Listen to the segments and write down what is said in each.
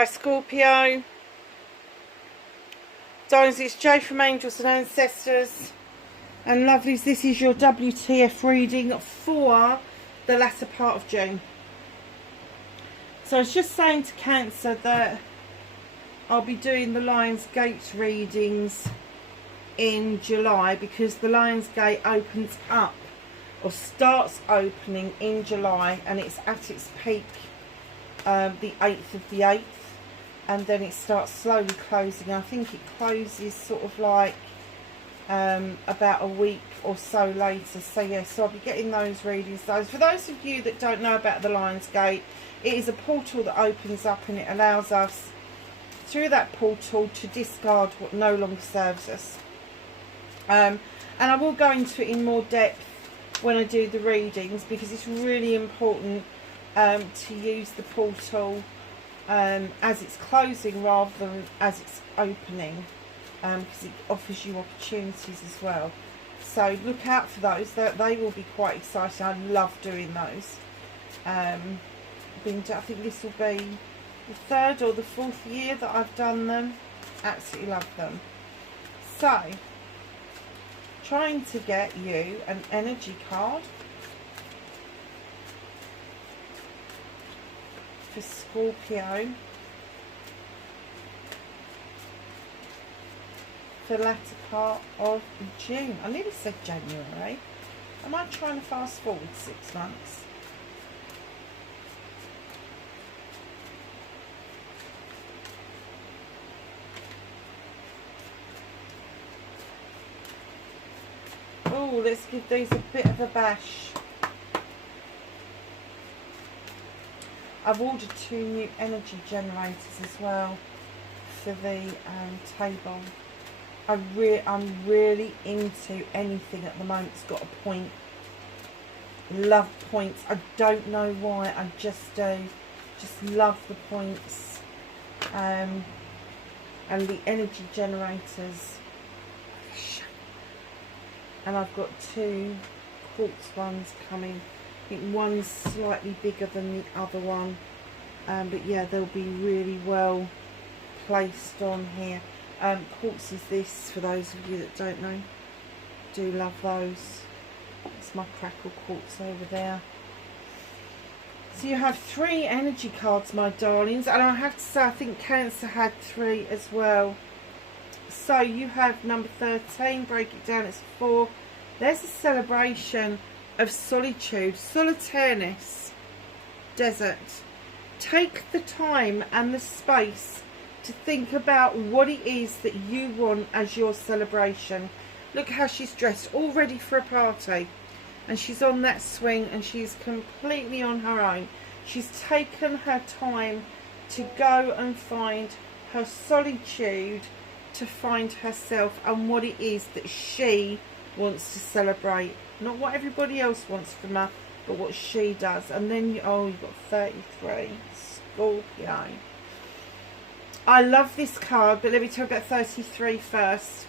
Hi Scorpio. Darlings, it's Jay from Angels and Ancestors. And lovelies, this is your WTF reading for the latter part of June. So I was just saying to Cancer that I'll be doing the Lion's Gate readings in July, because the Lion's Gate opens up, or starts opening in July, and it's at its peak the 8th of the 8th, and then it starts slowly closing. I think it closes sort of like about a week or so later. So yeah, so I'll be getting those readings. For those of you that don't know about the Lion's Gate, it is a portal that opens up, and it allows us through that portal to discard what no longer serves us. And I will go into it in more depth when I do the readings, because it's really important to use the portal as it's closing rather than as it's opening, because it offers you opportunities as well. So look out for those. They will be quite exciting. I love doing those. I think this will be the 3rd or the 4th year that I've done them. Absolutely love them. So, trying to get you an energy card for Scorpio for the latter part of June. I nearly said January. Am I trying to fast forward 6 months? Oh, let's give these a bit of a bash. I've ordered 2 new energy generators as well for the table. I'm really into anything at the moment that's got a point. Love points. I don't know why, I just do. Just love the points. And the energy generators. And I've got 2 quartz ones coming. I think one's slightly bigger than the other one, but yeah, they'll be really well placed on here. Quartz is this, for those of you that don't know. Do love those. It's my crackle quartz over there. So you have 3 energy cards, my darlings, and I have to say I think Cancer had 3 as well. So you have number 13, break it down, it's 4. There's a celebration of solitude, solitariness, desert. Take the time and the space to think about what it is that you want as your celebration. Look how she's dressed, all ready for a party, and she's on that swing, and she's completely on her own. She's taken her time to go and find her solitude, to find herself and what it is that she wants to celebrate. Not what everybody else wants from her, but what she does. And then you've got 33, Scorpio. I love this card, but let me talk about 33 first.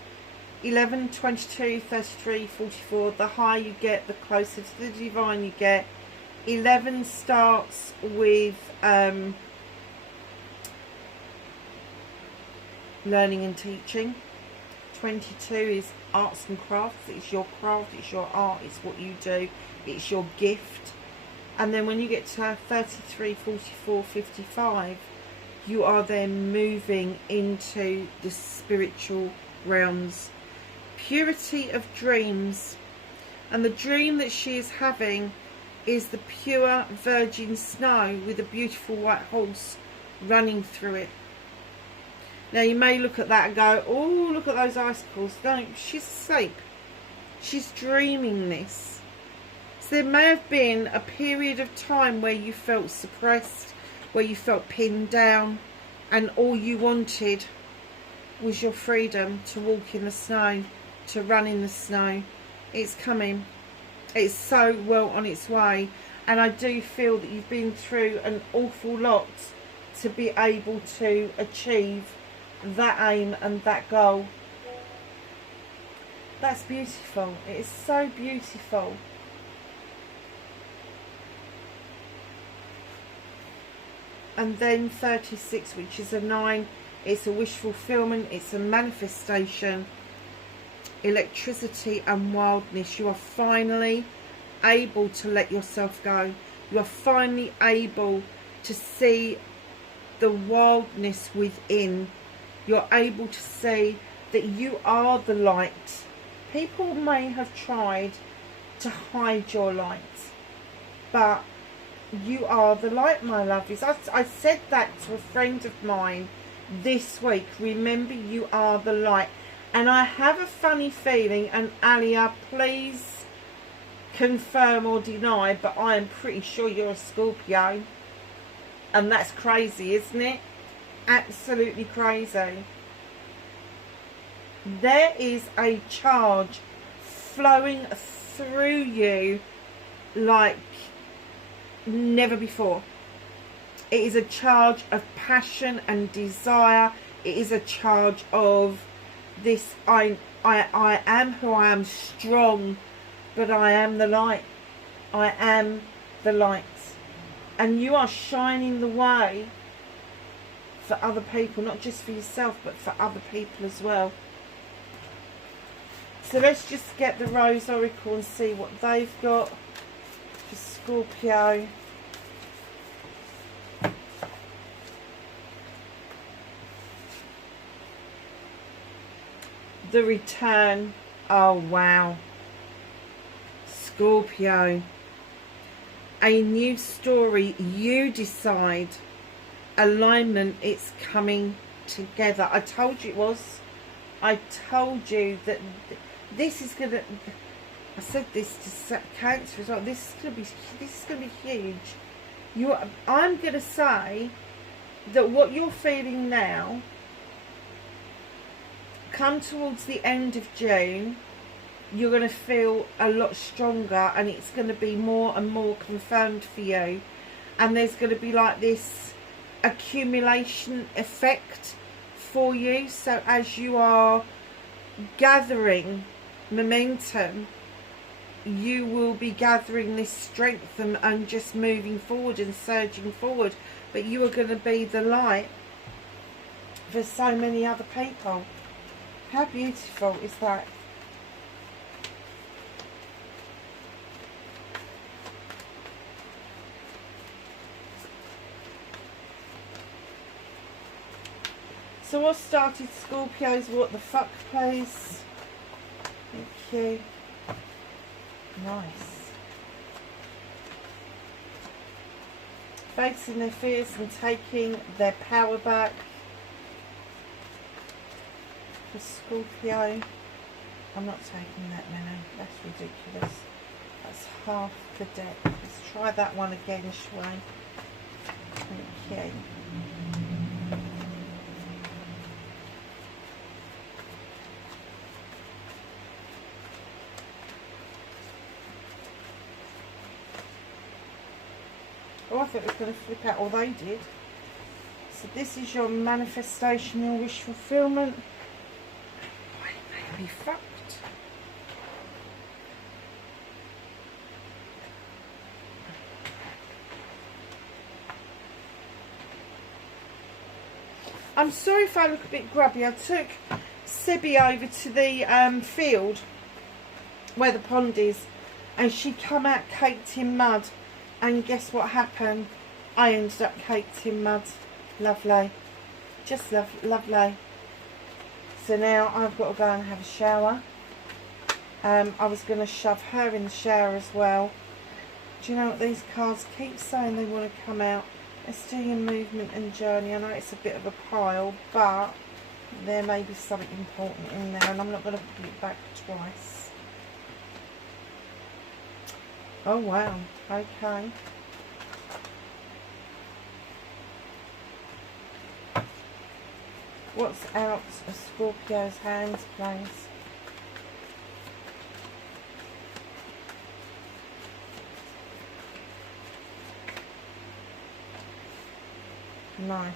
11, 22, 33, 44. The higher you get, the closer to the divine you get. 11 starts with learning and teaching. 22 is arts and crafts. It's your craft, it's your art, it's what you do, it's your gift. And then when you get to 33, 44, 55, you are then moving into the spiritual realms. Purity of dreams. And the dream that she is having is the pure virgin snow with a beautiful white horse running through it. Now you may look at that and go, oh, look at those icicles. No, she's asleep. She's dreaming this. So there may have been a period of time where you felt suppressed, where you felt pinned down, and all you wanted was your freedom to walk in the snow, to run in the snow. It's coming. It's so well on its way. And I do feel that you've been through an awful lot to be able to achieve that aim and that goal. That's beautiful. It is so beautiful. and then 36, which is a 9. It's a wish fulfillment, it's a manifestation, electricity and wildness. You are finally able to let yourself go. You are finally able to see the wildness within. You're able to see that you are the light. People may have tried to hide your light, but you are the light, my lovies. I said that to a friend of mine this week. Remember, you are the light. And I have a funny feeling, and Alia, please confirm or deny, but I am pretty sure you're a Scorpio. And that's crazy, isn't it? Absolutely crazy. There is a charge flowing through you like never before. It is a charge of passion and desire. It is a charge of this, I am who I am, strong, but I am the light. I am the light. And you are shining the way for other people, not just for yourself, but for other people as well. So let's just get the Rose Oracle and see what they've got for Scorpio. The return. Oh wow. Scorpio. A new story. You decide. Alignment. It's coming together. I told you it was. I told you that this is gonna. I said this to Cancer as well. This is gonna be huge. I'm gonna say that what you're feeling now, come towards the end of June, you're going to feel a lot stronger, and it's going to be more and more confirmed for you. And there's going to be like this accumulation effect for you. So as you are gathering momentum, you will be gathering this strength and just moving forward and surging forward. But you are going to be the light for so many other people. How beautiful is that? So what started Scorpio's what the fuck, please? Thank you. Nice. Facing their fears and taking their power back. For Scorpio, I'm not taking that many. That's ridiculous. That's half the deck. Let's try that one again, shall we? Okay. Oh, I thought it was going to flip out, or they did. So this is your manifestation, your wish fulfillment. Be fucked. I'm sorry if I look a bit grubby. I took Sibby over to the field where the pond is, and she come out caked in mud, and guess what happened? I ended up caked in mud. Lovely. Just lovely. So now I've got to go and have a shower. I was going to shove her in the shower as well. Do you know what these cards keep saying? They want to come out. Let's do your movement and journey. I know it's a bit of a pile, but there may be something important in there, and I'm not going to put it back twice. Oh wow, okay. What's out of Scorpio's hands, please? Nice.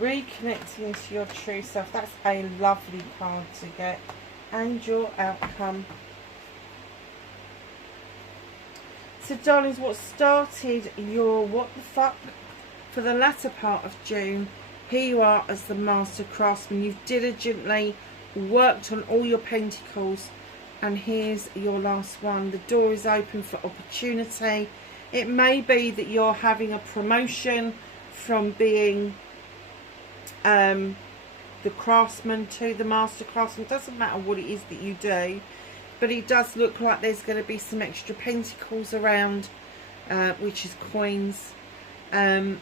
Reconnecting to your true self. That's a lovely card to get. And your outcome. So darlings, what started your what the fuck for the latter part of June, here you are as the master craftsman. You've diligently worked on all your pentacles, and here's your last one. The door is open for opportunity. It may be that you're having a promotion from being the craftsman to the master craftsman. It doesn't matter what it is that you do, but it does look like there's going to be some extra pentacles around, which is coins, and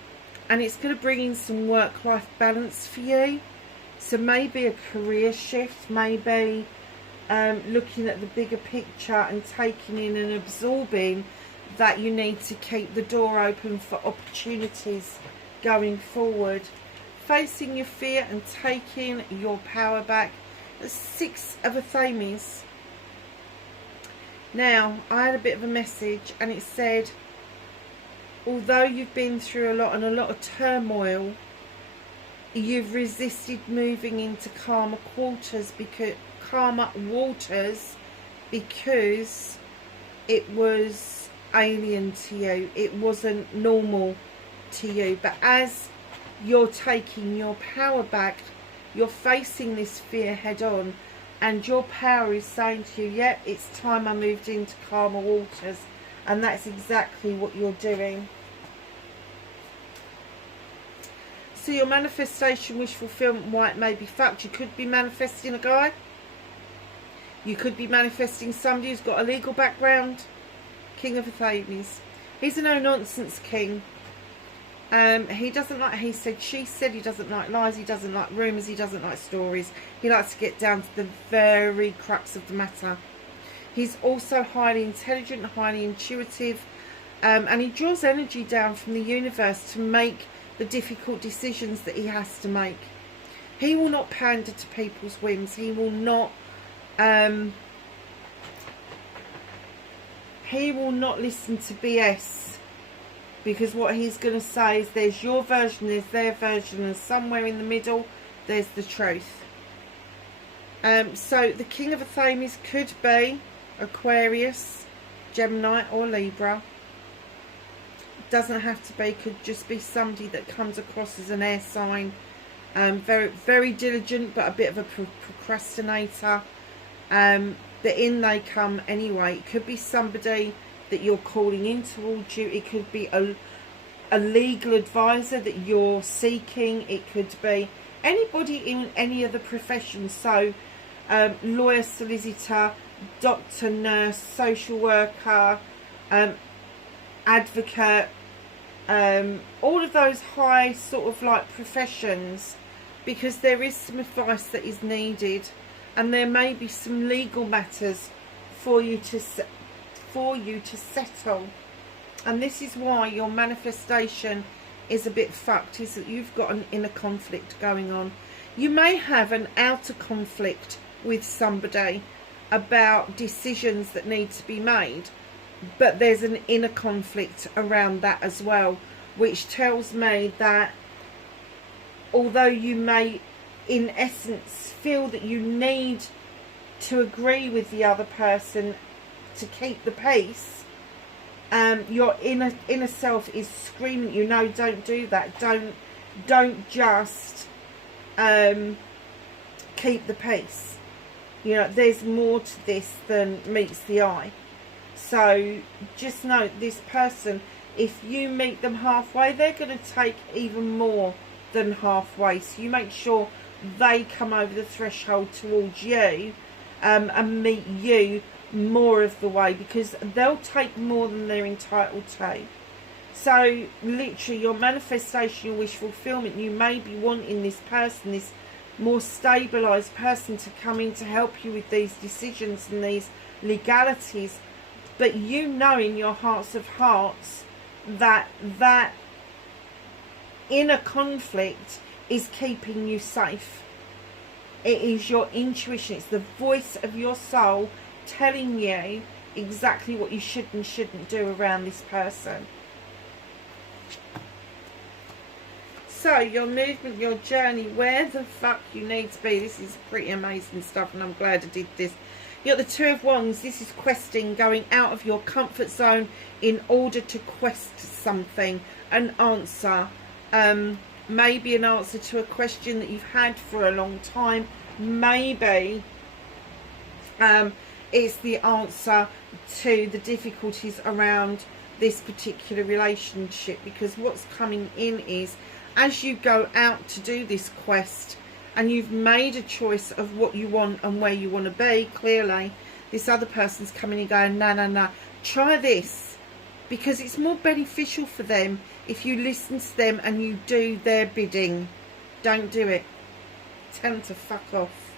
it's going to bring in some work-life balance for you. So maybe a career shift, maybe looking at the bigger picture and taking in and absorbing that you need to keep the door open for opportunities going forward. Facing your fear and taking your power back. The Six of Athames. Now, I had a bit of a message, and it said, although you've been through a lot and a lot of turmoil, you've resisted moving into calmer waters because it was alien to you. It wasn't normal to you. But as you're taking your power back, you're facing this fear head on, and your power is saying to you, yeah, it's time I moved into calmer waters. And that's exactly what you're doing. So your manifestation, wish fulfillment, why it may be fucked. You could be manifesting a guy. You could be manifesting somebody who's got a legal background. King of Athames. He's a no-nonsense king. He doesn't like he said, she said. He doesn't like lies. He doesn't like rumours. He doesn't like stories. He likes to get down to the very crux of the matter. He's also highly intelligent, highly intuitive, and he draws energy down from the universe to make the difficult decisions that he has to make. He will not pander to people's whims. He will not listen to BS, because what he's going to say is there's your version, there's their version, and somewhere in the middle there's the truth. So the King of Athames could be Aquarius, Gemini or Libra. Doesn't have to be, could just be somebody that comes across as an air sign, very, very diligent but a bit of a procrastinator, but in they come anyway. It could be somebody that you're calling in towards you. It could be a legal advisor that you're seeking. It could be anybody in any of the professions, so lawyer, solicitor, doctor, nurse, social worker, advocate, all of those high sort of like professions, because there is some advice that is needed, and there may be some legal matters for you to settle. And this is why your manifestation is a bit fucked, is that you've got an inner conflict going on. You may have an outer conflict with somebody about decisions that need to be made, but there's an inner conflict around that as well, which tells me that although you may in essence feel that you need to agree with the other person to keep the peace, your inner self is screaming, you know, don't do that, don't just keep the peace. You know, there's more to this than meets the eye. So just know this person, if you meet them halfway, they're going to take even more than halfway. So you make sure they come over the threshold towards you, and meet you more of the way, because they'll take more than they're entitled to. So literally your manifestation, your wish fulfillment, you may be wanting this person, this more stabilised person, to come in to help you with these decisions and these legalities. But you know in your hearts of hearts that that inner conflict is keeping you safe. It is your intuition. It's the voice of your soul telling you exactly what you should and shouldn't do around this person. So So, your movement, your journey, where the fuck you need to be. This is pretty amazing stuff, and I'm glad I did this. You got the Two of Wands. This is questing, going out of your comfort zone in order to quest something, an answer. Maybe an answer to a question that you've had for a long time. Maybe it's the answer to the difficulties around this particular relationship, because what's coming in is, as you go out to do this quest and you've made a choice of what you want and where you want to be, clearly this other person's coming and going, no, try this, because it's more beneficial for them if you listen to them and you do their bidding. Don't do it. Tell them to fuck off.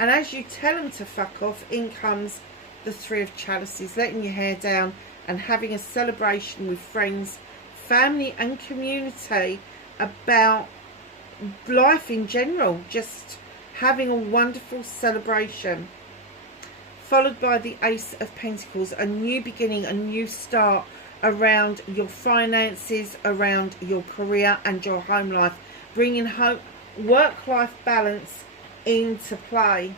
And as you tell them to fuck off, in comes the Three of Chalices, letting your hair down and having a celebration with friends, family and community about life in general. Just having a wonderful celebration. Followed by the Ace of Pentacles, a new beginning, a new start around your finances, around your career and your home life. Bringing home work-life balance into play.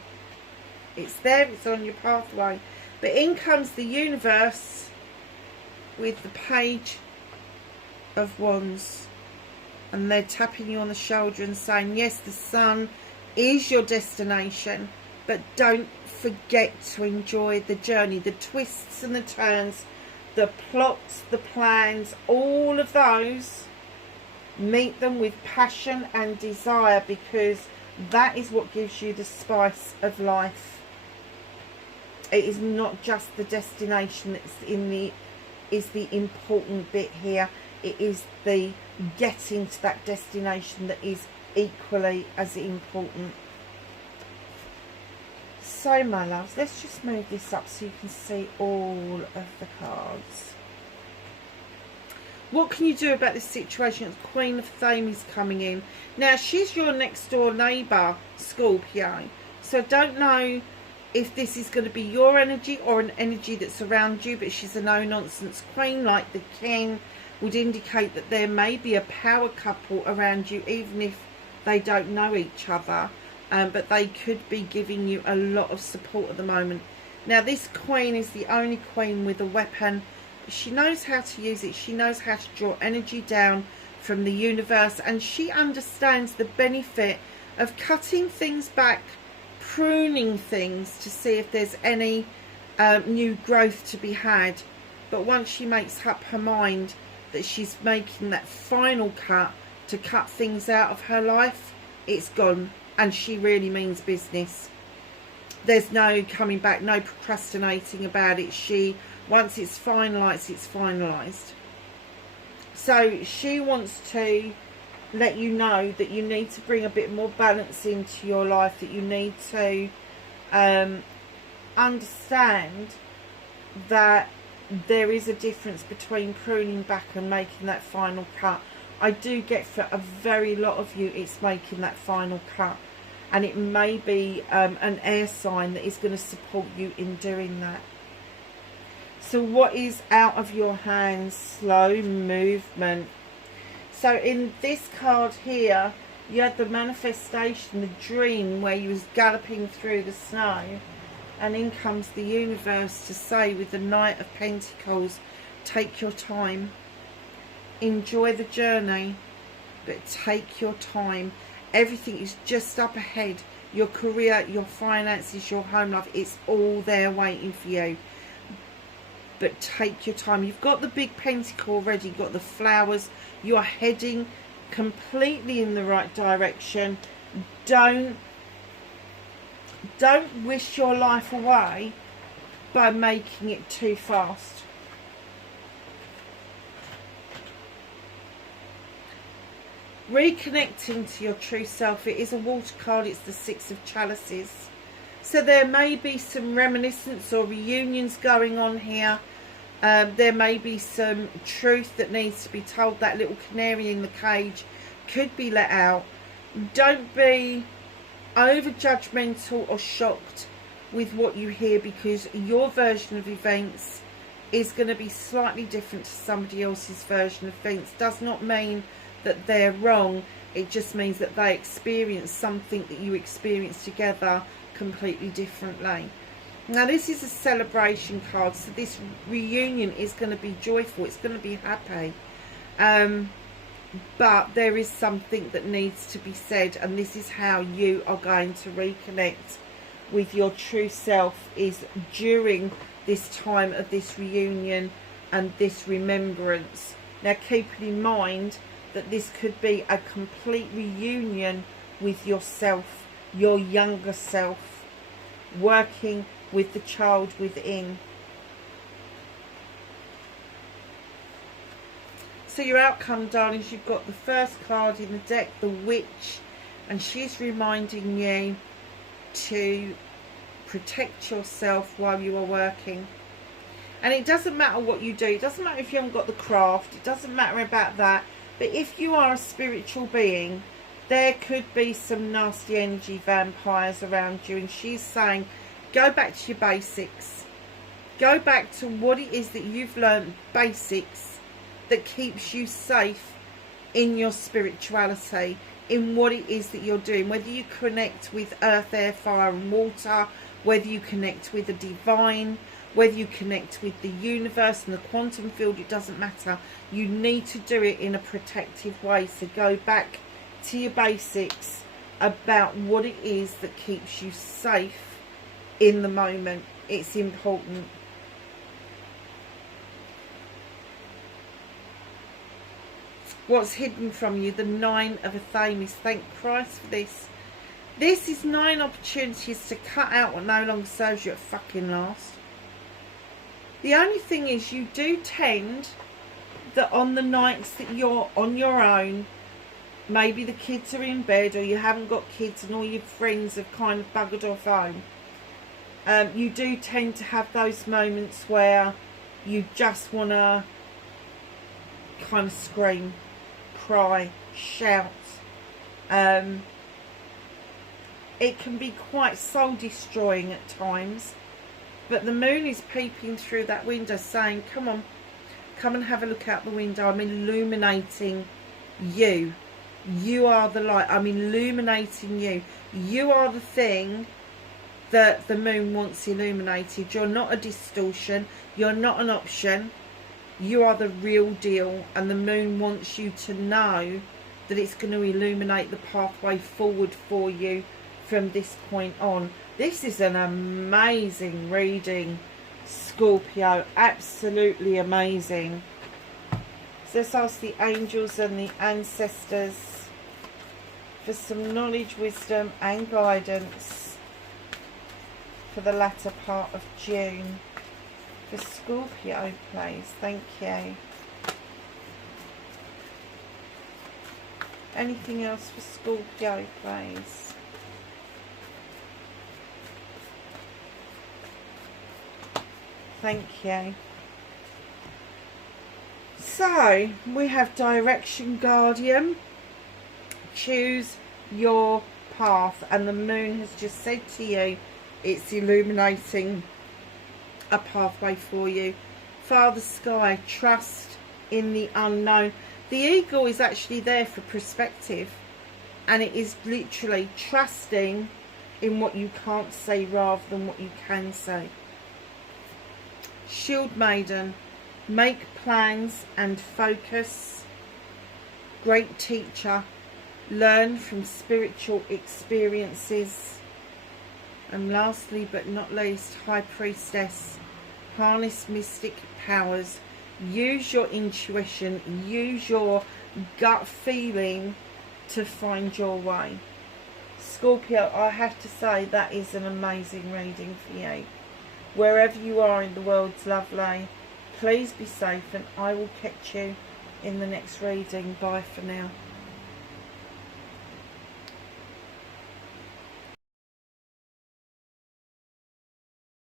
It's there, it's on your pathway. But in comes the universe with the Page of Wands, and they're tapping you on the shoulder and saying, yes, the sun is your destination, but don't forget to enjoy the journey, the twists and the turns, the plots, the plans, all of those. Meet them with passion and desire, because that is what gives you the spice of life. It is not just the destination that's is the important bit here. It is the getting to that destination that is equally as important. So, my loves, let's just move this up so you can see all of the cards. What can you do about this situation? Queen of Fame is coming in. Now, she's your next door neighbour, Scorpio. So I don't know if this is going to be your energy or an energy that's around you, but she's a no-nonsense queen, like the king would indicate that there may be a power couple around you, even if they don't know each other. But they could be giving you a lot of support at the moment. Now, this queen is the only queen with a weapon. She knows how to use it. She knows how to draw energy down from the universe, and she understands the benefit of cutting things back, pruning things to see if there's any new growth to be had. But once she makes up her mind that she's making that final cut to cut things out of her life, it's gone, and she really means business. There's no coming back, no procrastinating about it. Once it's finalised, it's finalised. So she wants to let you know that you need to bring a bit more balance into your life, that you need to understand that there is a difference between pruning back and making that final cut. I do get for a very lot of you, it's making that final cut. And it may be an air sign that is going to support you in doing that. So what is out of your hands? Slow movement. So in this card here, you had the manifestation, the dream where you was galloping through the snow. And in comes the universe to say, with the Knight of Pentacles, take your time. Enjoy the journey, but take your time. Everything is just up ahead. Your career, your finances, your home life, it's all there waiting for you. But take your time. You've got the big pentacle already, got the flowers. You are heading completely in the right direction. Don't wish your life away by making it too fast. Reconnecting to your true self. It is a water card. It's the Six of Chalices. So there may be some reminiscence or reunions going on here. There may be some truth that needs to be told. That little canary in the cage could be let out. Don't be over judgmental or shocked with what you hear, because your version of events is going to be slightly different to somebody else's version of events. Does not mean that they're wrong. It just means that they experience something that you experience together completely differently. Now this is a celebration card, so this reunion is going to be joyful, it's going to be happy, but there is something that needs to be said, and this is how you are going to reconnect with your true self, is during this time of this reunion and this remembrance. Now keeping in mind that this could be a complete reunion with yourself, your younger self, working with the child within. So your outcome, darlings, you've got the first card in the deck, the Witch, and she's reminding you to protect yourself while you are working. And it doesn't matter what you do, it doesn't matter if you haven't got the craft, it doesn't matter about that, but if you are a spiritual being, there could be some nasty energy vampires around you, and she's saying go back to your basics, go back to what it is that you've learned, basics that keeps you safe in your spirituality, in what it is that you're doing, whether you connect with earth, air, fire and water, whether you connect with the divine, whether you connect with the universe and the quantum field, it doesn't matter. You need to do it in a protective way. So go back to your basics about what it is that keeps you safe in the moment. It's important. What's hidden from you? The 9 of Athames. Thank Christ for this. This is 9 opportunities to cut out what no longer serves you at fucking last. The only thing is, you do tend that on the nights that you're on your own, maybe the kids are in bed or you haven't got kids and all your friends have kind of buggered off home, you do tend to have those moments where you just want to kind of scream, cry, shout. It can be quite soul destroying at times, but the moon is peeping through that window saying, come on, come and have a look out the window. I'm illuminating you. You are the light. I'm illuminating you. You are the thing that the moon wants illuminated. You're not a distortion. You're not an option. You are the real deal, and the moon wants you to know that it's going to illuminate the pathway forward for you from this point on. This is an amazing reading, Scorpio. Absolutely amazing. So let's ask the angels and the ancestors for some knowledge, wisdom and guidance for the latter part of June. For Scorpio, please. Thank you. Anything else for Scorpio, please? Thank you. So, we have Direction Guardian. Choose your path. And the moon has just said to you, it's illuminating a pathway for you. Father Sky, trust in the unknown. The eagle is actually there for perspective, and it is literally trusting in what you can't say rather than what you can say. Shield Maiden, make plans and focus. Great teacher, learn from spiritual experiences. And lastly but not least, High Priestess, harness mystic powers. Use your intuition, use your gut feeling to find your way. Scorpio, I have to say that is an amazing reading for you. Wherever you are in the world, lovely, please be safe, and I will catch you in the next reading. Bye for now.